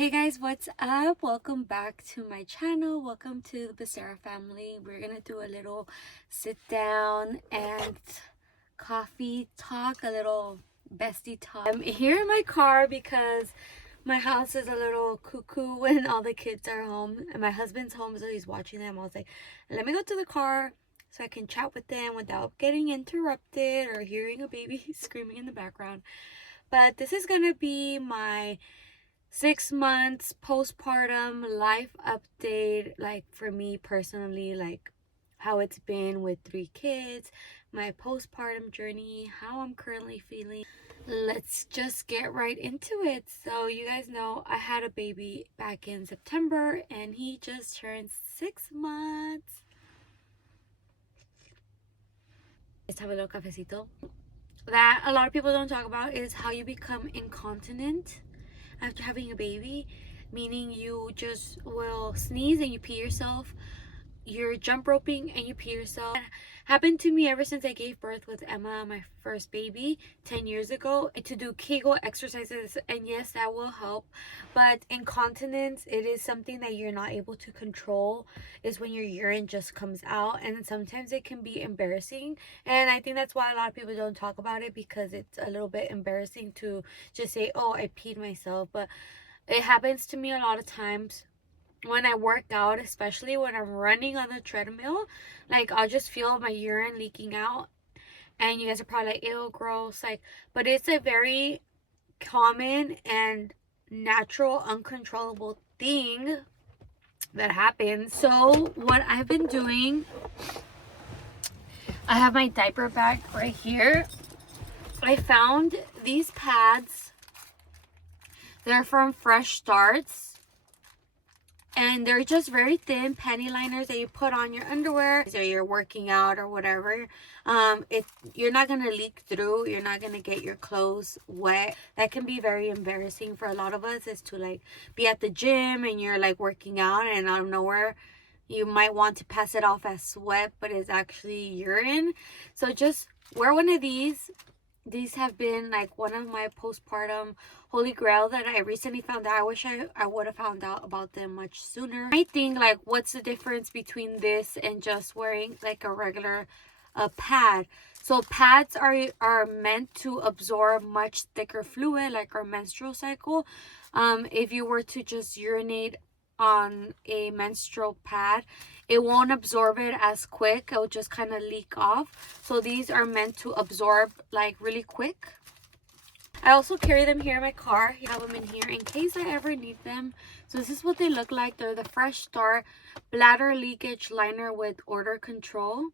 Hey guys, what's up? Welcome back to my channel. Welcome to the Becerra family. We're gonna do a little sit down and coffee talk, a little bestie talk. I'm here in my car because my house is a little cuckoo when all the kids are home and my husband's home, so he's watching them. I was like, let me go to the car so I can chat with them without getting interrupted or hearing a baby screaming in the background. But this is gonna be my 6 months postpartum life update, like for me personally, like how it's been with 3 kids, my postpartum journey, how I'm currently feeling. Let's just get right into it. So you guys know I had a baby back in September and he just turned 6 months. Let's have a little cafecito. That a lot of people don't talk about is how you become incontinent after having a baby, meaning you just will sneeze and you pee yourself, you're jump roping and you pee yourself. It happened to me ever since I gave birth with Emma, my first baby, 10 years ago, to do Kegel exercises, and yes, that will help. But incontinence, it is something that you're not able to control, is when your urine just comes out, and sometimes it can be embarrassing. And I think that's why a lot of people don't talk about it, because it's a little bit embarrassing to just say, oh, I peed myself. But it happens to me a lot of times when I work out, especially when I'm running on the treadmill. Like, I'll just feel my urine leaking out, and you guys are probably like, ew, gross. Like, but it's a very common and natural, uncontrollable thing that happens. So what I've been doing, I have my diaper bag right here. I found these pads. They're from Fresh Starts, and they're just very thin panty liners that you put on your underwear or you're working out or whatever. You're not gonna leak through, you're not gonna get your clothes wet. That can be very embarrassing for a lot of us, is to like be at the gym and you're like working out and out of nowhere you might want to pass it off as sweat, but it's actually urine. So just wear one of these. These have been like one of my postpartum holy grail that I recently found out. I wish I would have found out about them much sooner. I think, like, what's the difference between this and just wearing like a regular pad? So pads are meant to absorb much thicker fluid, like our menstrual cycle. If you were to just urinate on a menstrual pad, it won't absorb it as quick. It'll just kind of leak off. So these are meant to absorb like really quick. I also carry them here in my car. I have them in here in case I ever need them. So this is what they look like. They're the Fresh Start bladder leakage liner with odor control.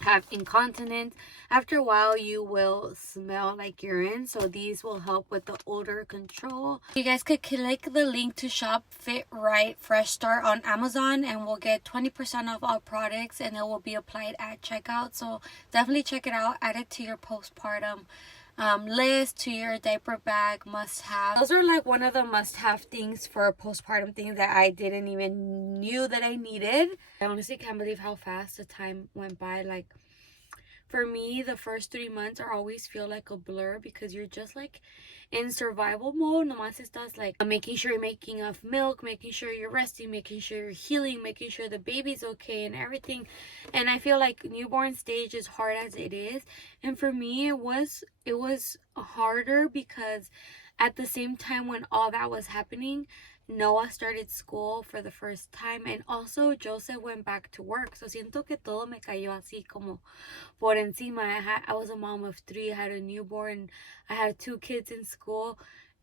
Have incontinence. After a while you will smell like urine, so these will help with the odor control. You guys could click the link to shop Fit Right Fresh Start on Amazon and we'll get 20% off all products, and it will be applied at checkout. So definitely check it out. Add it to your postpartum list, to your diaper bag must have. Those are like one of the must have things for postpartum things that I didn't even knew that I needed. I honestly can't believe how fast the time went by. Like, for me, the first 3 months are always feel like a blur, because you're just like in survival mode. Nomás estás like making sure you're making enough milk, making sure you're resting, making sure you're healing, making sure the baby's okay and everything. And I feel like newborn stage is hard as it is. And for me, it was harder because at the same time when all that was happening, Noah started school for the first time, and also Joseph went back to work. So siento que todo me cayó así como por encima. I was a mom of 3. I had a newborn. I had 2 kids in school.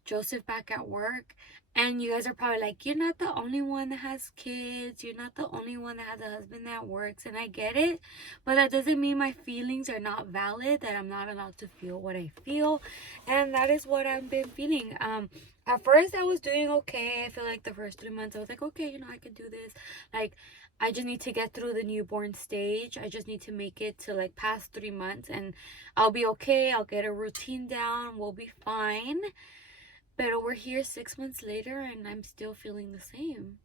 Joseph back at work. And you guys are probably like, you're not the only one that has kids. You're not the only one that has a husband that works. And I get it. But that doesn't mean my feelings are not valid, that I'm not allowed to feel what I feel. And that is what I've been feeling. At first I was doing okay. I feel like the first 3 months I was like, okay, you know, I can do this. Like, I just need to get through the newborn stage. I just need to make it to like past 3 months and I'll be okay. I'll get a routine down. We'll be fine. But we're here 6 months later and I'm still feeling the same.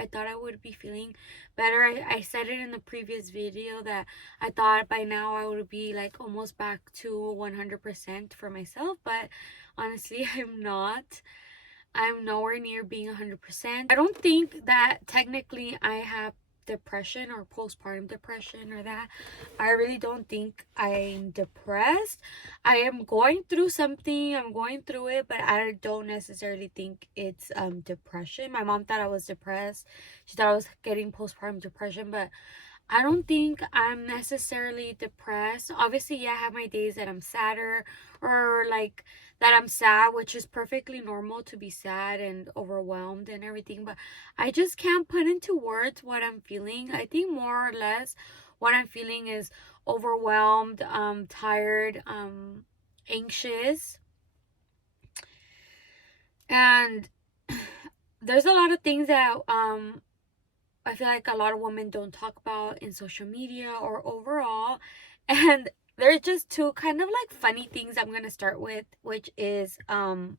I thought I would be feeling better. I said it in the previous video that I thought by now I would be like almost back to 100% for myself. But honestly, I'm not. I'm nowhere near being 100%. I don't think that technically I have depression or postpartum depression or that. I really don't think I'm depressed. I am going through something. I'm going through it, but I don't necessarily think it's depression. My mom thought I was depressed. She thought I was getting postpartum depression, but I don't think I'm necessarily depressed. Obviously, yeah, I have my days that I'm sadder or like that I'm sad, which is perfectly normal to be sad and overwhelmed and everything. But I just can't put into words what I'm feeling. I think more or less what I'm feeling is overwhelmed, tired, anxious. And there's a lot of things that I feel like a lot of women don't talk about in social media or overall. And there's just two kind of like funny things I'm gonna start with, which is how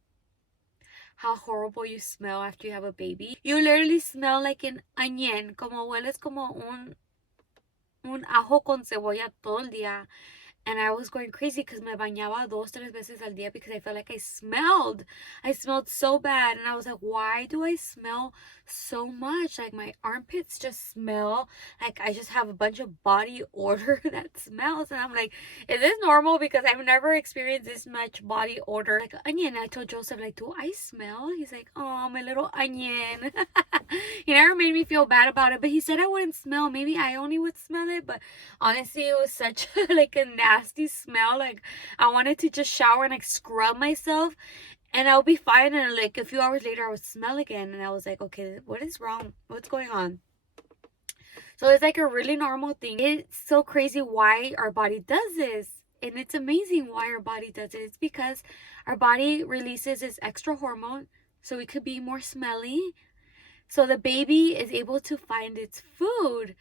horrible you smell after you have a baby. You literally smell like an onion, como hueles como un ajo con cebolla todo el día. And I was going crazy because me bañaba 2, 3 veces al día because I felt like I smelled. I smelled so bad. And I was like, why do I smell so much? Like my armpits just smell. Like I just have a bunch of body odor that smells. And I'm like, is this normal? Because I've never experienced this much body odor. Like onion. I told Joseph, like, do I smell? He's like, oh, my little onion. He never made me feel bad about it. But he said I wouldn't smell. Maybe I only would smell it. But honestly, it was such like a nasty smell. Like I wanted to just shower and like scrub myself and I'll be fine, and like a few hours later I would smell again, and I was like, okay, what is wrong? What's going on? So it's like a really normal thing. It's so crazy why our body does this, and it's amazing why our body does it. It's because our body releases this extra hormone so it could be more smelly, so the baby is able to find its food.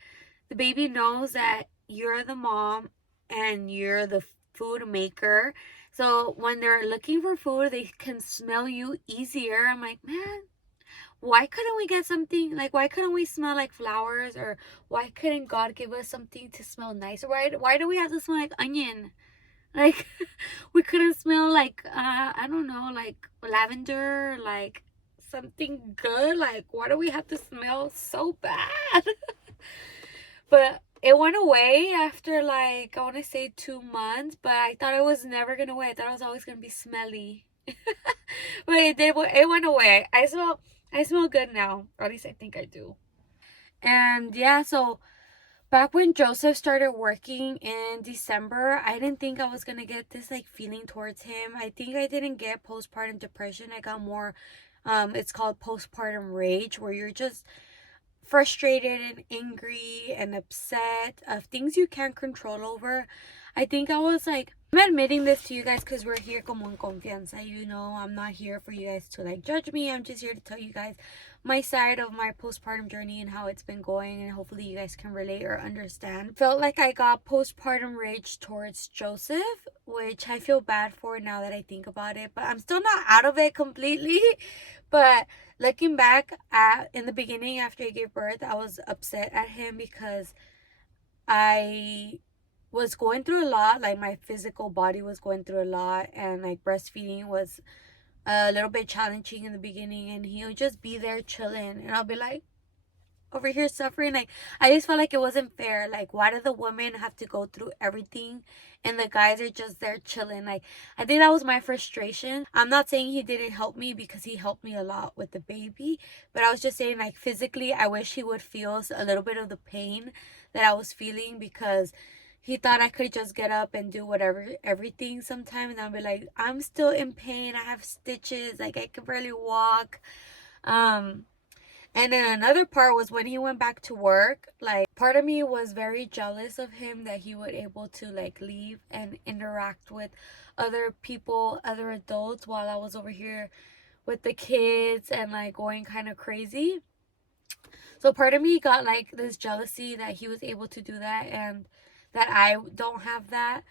The baby knows that you're the mom and you're the food maker. So when they're looking for food, they can smell you easier. I'm like, man, why couldn't we get something like, why couldn't we smell like flowers, or why couldn't God give us something to smell nice? Why do we have to smell like onion? Like we couldn't smell like I don't know, like lavender, like something good. Like why do we have to smell so bad? But it went away after like I want to say 2 months, but I thought it was never gonna away. I thought it was always gonna be smelly. But it did. It went away. I smell good now, or at least I think I do. And yeah, so back when Joseph started working in December, I didn't think I was gonna get this like feeling towards him. I think I didn't get postpartum depression. I got more it's called postpartum rage, where you're just frustrated and angry and upset of things you can't control over. I think I was like, I'm admitting this to you guys because we're here como en confianza, you know. I'm not here for you guys to like judge me. I'm just here to tell you guys my side of my postpartum journey and how it's been going, and hopefully you guys can relate or understand. Felt like I got postpartum rage towards Joseph, which I feel bad for now that I think about it, but I'm still not out of it completely. But looking back at in the beginning after he gave birth, I was upset at him because I was going through a lot. Like my physical body was going through a lot, and like breastfeeding was a little bit challenging in the beginning, and he'll just be there chilling, and I'll be like over here suffering. Like I just felt like it wasn't fair. Like why do the women have to go through everything and the guys are just there chilling? Like I think that was my frustration. I'm not saying he didn't help me, because he helped me a lot with the baby, but I was just saying like physically I wish he would feel a little bit of the pain that I was feeling, because he thought I could just get up and do whatever, everything sometimes, and I'll be like, I'm still in pain, I have stitches, like I can barely walk. And then another part was when he went back to work, like part of me was very jealous of him that he would able to like leave and interact with other people, other adults, while I was over here with the kids and like going kind of crazy. So part of me got like this jealousy that he was able to do that and that I don't have that.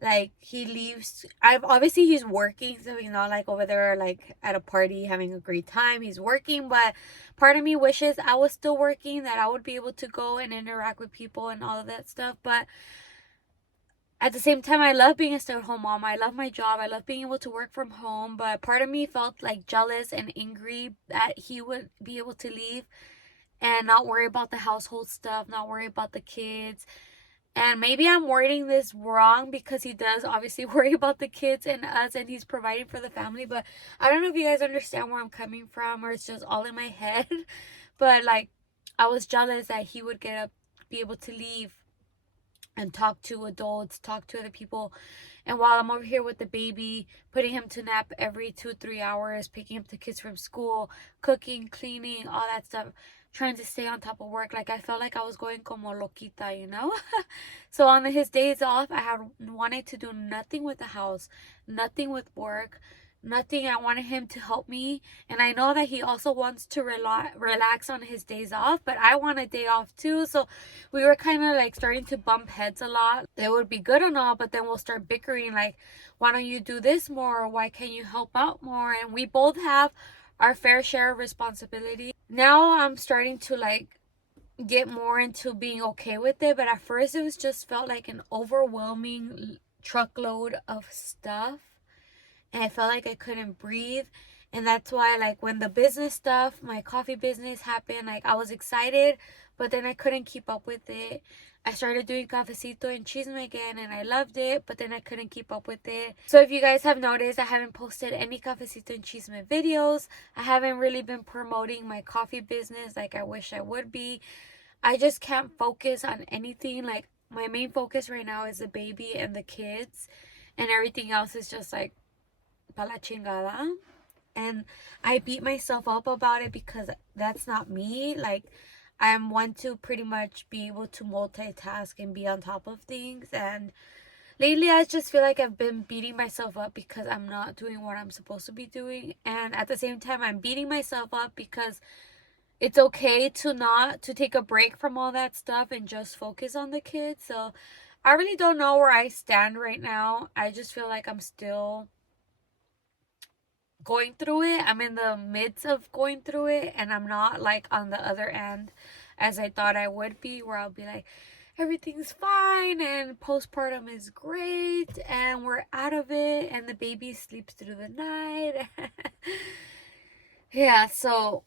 Like he leaves, I've obviously he's working, so he's not like over there like at a party having a great time. He's working, but part of me wishes I was still working, that I would be able to go and interact with people and all of that stuff. But at the same time, I love being a stay-at-home mom. I love my job. I love being able to work from home. But part of me felt like jealous and angry that he would be able to leave and not worry about the household stuff, not worry about the kids. And maybe I'm wording this wrong because he does obviously worry about the kids and us, and he's providing for the family. But I don't know if you guys understand where I'm coming from, or it's just all in my head. But like, I was jealous that he would get up, be able to leave and talk to adults, talk to other people. And while I'm over here with the baby, putting him to nap every 2-3 hours, picking up the kids from school, cooking, cleaning, all that stuff, trying to stay on top of work, like I felt like I was going como loquita, you know. So on his days off, I had wanted to do nothing with the house, nothing with work, nothing. I wanted him to help me, and I know that he also wants to relax on his days off, but I want a day off too. So we were kind of like starting to bump heads a lot. It would be good and all, but then we'll start bickering, like, why don't you do this more, or why can't you help out more? And we both have our fair share of responsibility. Now I'm starting to like get more into being okay with it, but at first it was just felt like an overwhelming truckload of stuff, and I felt like I couldn't breathe. And that's why, like, when the business stuff, my coffee business happened, like, I was excited, but then I couldn't keep up with it. I started doing cafecito and chisme again, and I loved it, but then I couldn't keep up with it. So if you guys have noticed, I haven't posted any cafecito and chisme videos. I haven't really been promoting my coffee business like I wish I would be. I just can't focus on anything. Like, my main focus right now is the baby and the kids, and everything else is just like pa la chingada. And I beat myself up about it because that's not me. Like, I'm one to pretty much be able to multitask and be on top of things. And lately, I just feel like I've been beating myself up because I'm not doing what I'm supposed to be doing. And at the same time, I'm beating myself up because it's okay to take a break from all that stuff and just focus on the kids. So I really don't know where I stand right now. I just feel like I'm still going through it. I'm in the midst of going through it, and I'm not like on the other end as I thought I would be, where I'll be like, everything's fine and postpartum is great and we're out of it and the baby sleeps through the night. Yeah, so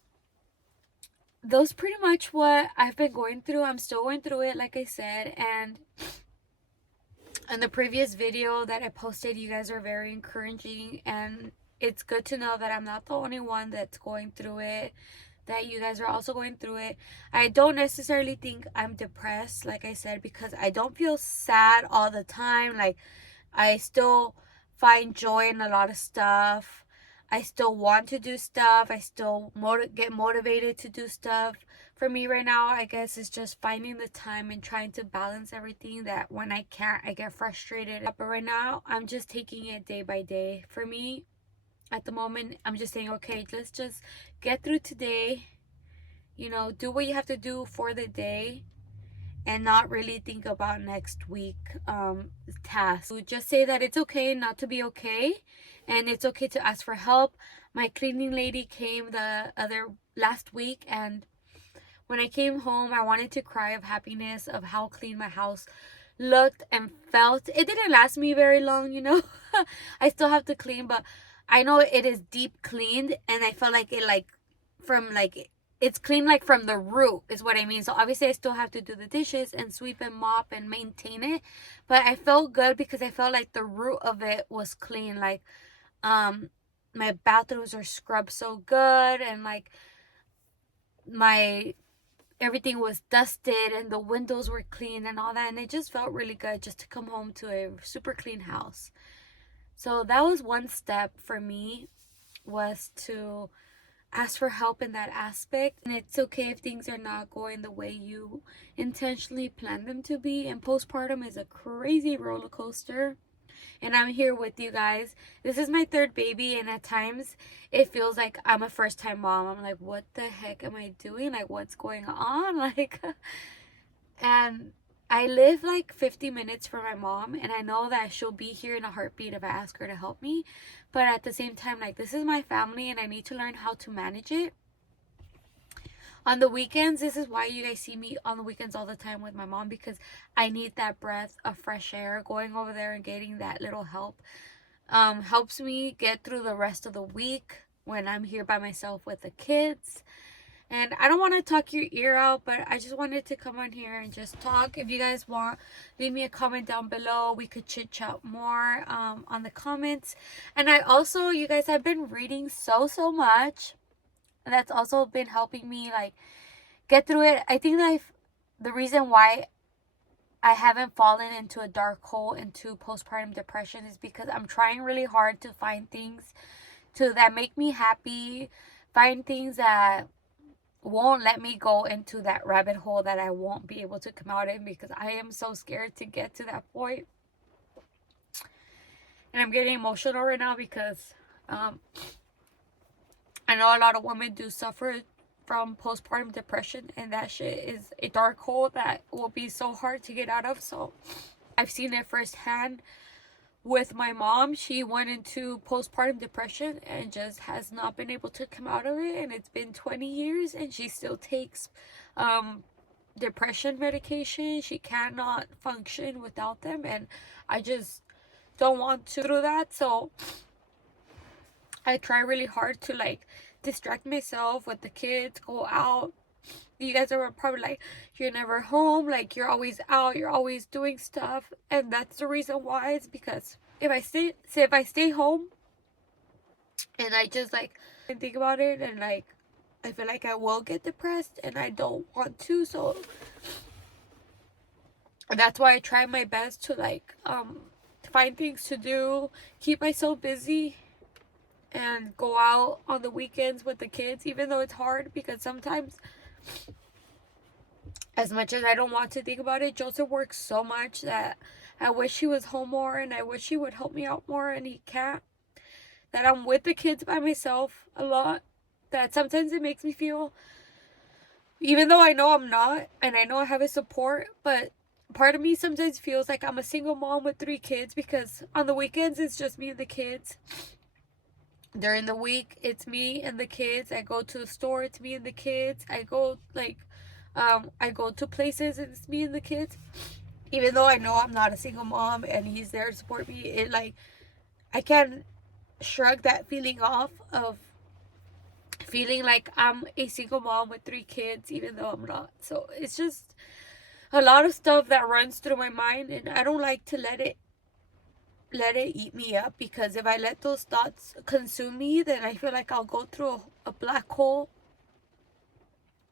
those pretty much what I've been going through. I'm still going through it, like I said. And in the previous video that I posted, you guys are very encouraging, and it's good to know that I'm not the only one that's going through it, that you guys are also going through it. I don't necessarily think I'm depressed, like I said, because I don't feel sad all the time. Like, I still find joy in a lot of stuff. I still want to do stuff. I still get motivated to do stuff. For me right now, I guess it's just finding the time and trying to balance everything, that when I can't, I get frustrated. But right now, I'm just taking it day by day. For me, at the moment, I'm just saying, okay, let's just get through today, you know, do what you have to do for the day, and not really think about next week tasks. So just say that it's okay not to be okay, and it's okay to ask for help. My cleaning lady came the last week, and when I came home, I wanted to cry of happiness of how clean my house looked and felt. It didn't last me very long, you know. I still have to clean, but I know it is deep cleaned, and I felt like it, like, from like, it's clean like from the root is what I mean. So obviously I still have to do the dishes and sweep and mop and maintain it, but I felt good because I felt like the root of it was clean. Like, my bathrooms are scrubbed so good, and like my everything was dusted and the windows were clean and all that, and it just felt really good just to come home to a super clean house. So that was one step for me, was to ask for help in that aspect. And it's okay if things are not going the way you intentionally planned them to be. And postpartum is a crazy roller coaster, and I'm here with you guys. This is my third baby, and at times it feels like I'm a first-time mom. I'm like, what the heck am I doing? Like, what's going on? Like, and I live like 50 minutes from my mom, and I know that she'll be here in a heartbeat if I ask her to help me. But at the same time, like, this is my family, and I need to learn how to manage it. On the weekends, this is why you guys see me on the weekends all the time with my mom, because I need that breath of fresh air. Going over there and getting that little help helps me get through the rest of the week when I'm here by myself with the kids. And I don't want to talk your ear out, but I just wanted to come on here and just talk. If you guys want, leave me a comment down below. We could chit chat more on the comments. And I also, you guys, have been reading so much. And that's also been helping me like get through it. I think that the reason why I haven't fallen into a dark hole into postpartum depression is because I'm trying really hard to find things that make me happy, find things that won't let me go into that rabbit hole that I won't be able to come out in, because I am so scared to get to that point. And I'm getting emotional right now because I know a lot of women do suffer from postpartum depression, and that shit is a dark hole that will be so hard to get out of. So I've seen it firsthand with my mom. She went into postpartum depression and just has not been able to come out of it, and it's been 20 years and she still takes depression medication. She cannot function without them, and I just don't want to through that. So I try really hard to like distract myself with the kids, go out. You guys are probably like, you're never home, like you're always out, you're always doing stuff. And that's the reason why. It's because if I stay home and I just like think about it, and like I feel like I will get depressed and I don't want to. So that's why I try my best to like find things to do, keep myself busy, and go out on the weekends with the kids, even though it's hard, because sometimes, as much as I don't want to think about it, Joseph works so much that I wish he was home more, and I wish he would help me out more, and he can't. That I'm with the kids by myself a lot, that sometimes it makes me feel, even though I know I'm not, and I know I have his support, but part of me sometimes feels like I'm a single mom with 3 kids, because on the weekends it's just me and the kids. During the week, it's me and the kids. I go to the store, it's me and the kids. I go to places, and it's me and the kids. Even though I know I'm not a single mom and he's there to support me, it like, I can't shrug that feeling off of feeling like I'm a single mom with 3 kids, even though I'm not. So it's just a lot of stuff that runs through my mind, and I don't like to let it eat me up, because if I let those thoughts consume me, then I feel like I'll go through a black hole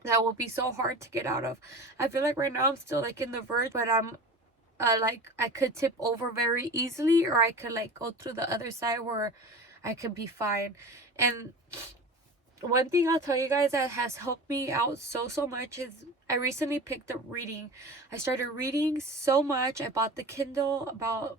that will be so hard to get out of. I feel like right now I'm still like in the verge, but I'm like I could tip over very easily, or I could like go through the other side where I could be fine. And one thing I'll tell you guys that has helped me out so much is I recently picked up reading. I started reading so much. I bought the Kindle about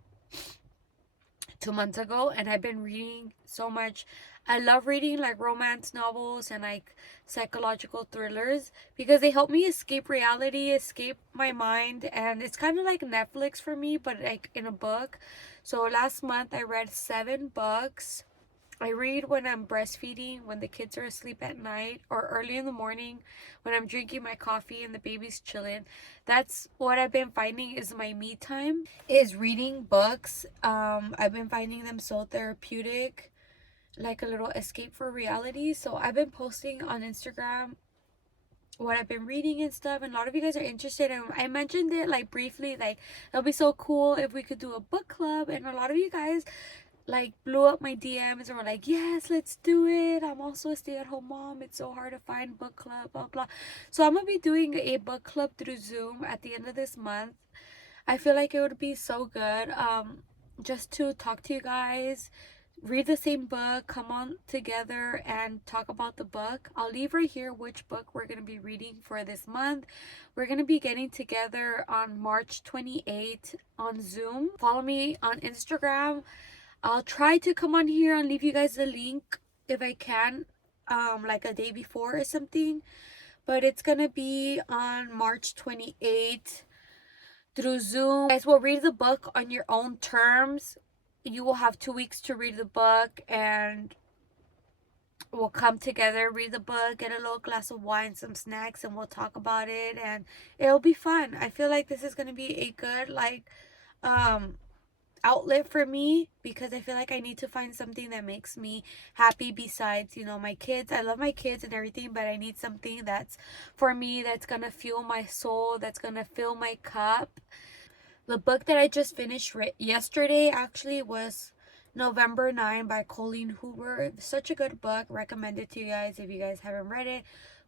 2 months ago, and I've been reading so much. I love reading like romance novels and like psychological thrillers, because they help me escape reality, escape my mind, and it's kind of like Netflix for me, but like in a book. So last month I read 7 books. I read when I'm breastfeeding, when the kids are asleep at night, or early in the morning when I'm drinking my coffee and the baby's chilling. That's what I've been finding is my me time, is reading books. I've been finding them so therapeutic, like a little escape for reality. So I've been posting on Instagram what I've been reading and stuff, and a lot of you guys are interested, and I mentioned it like briefly, like it'll be so cool if we could do a book club, and a lot of you guys like blew up my DMs and were like, yes, let's do it. I'm also a stay-at-home mom. It's so hard to find book club, blah blah. So I'm gonna be doing a book club through Zoom at the end of this month. I feel like it would be so good, just to talk to you guys, read the same book, come on together and talk about the book. I'll leave right here which book we're gonna be reading for this month. We're gonna be getting together on March 28th on Zoom. Follow me on Instagram. I'll try to come on here and leave you guys the link if I can, like a day before or something. But it's gonna be on March 28th through Zoom. You guys will read the book on your own terms. You will have 2 weeks to read the book, and we'll come together, read the book, get a little glass of wine, some snacks, and we'll talk about it, and it'll be fun. I feel like this is gonna be a good like outlet for me, because I feel like I need to find something that makes me happy besides, you know, my kids. I love my kids and everything, but I need something that's for me, that's gonna fuel my soul, that's gonna fill my cup. The book that I just finished yesterday actually was November 9 by Colleen Hoover. Such a good book. Recommend it to you guys. If you guys haven't read it,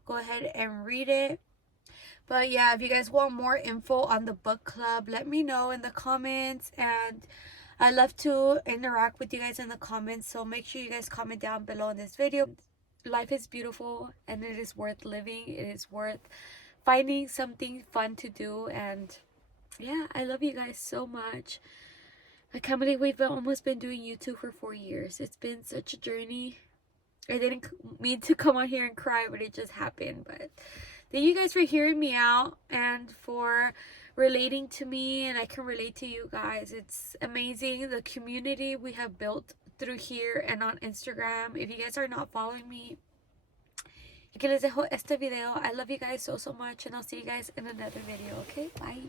go ahead and read it. But yeah, if you guys want more info on the book club, let me know in the comments. And I love to interact with you guys in the comments. So make sure you guys comment down below in this video. Life is beautiful and it is worth living. It is worth finding something fun to do. And yeah, I love you guys so much. I can't believe we've almost been doing YouTube for 4 years. It's been such a journey. I didn't mean to come on here and cry, but it just happened. But thank you guys for hearing me out and for relating to me, and I can relate to you guys. It's amazing the community we have built through here and on Instagram. If you guys are not following me, aquí les dejo este video. I love you guys so much, and I'll see you guys in another video. Okay, bye.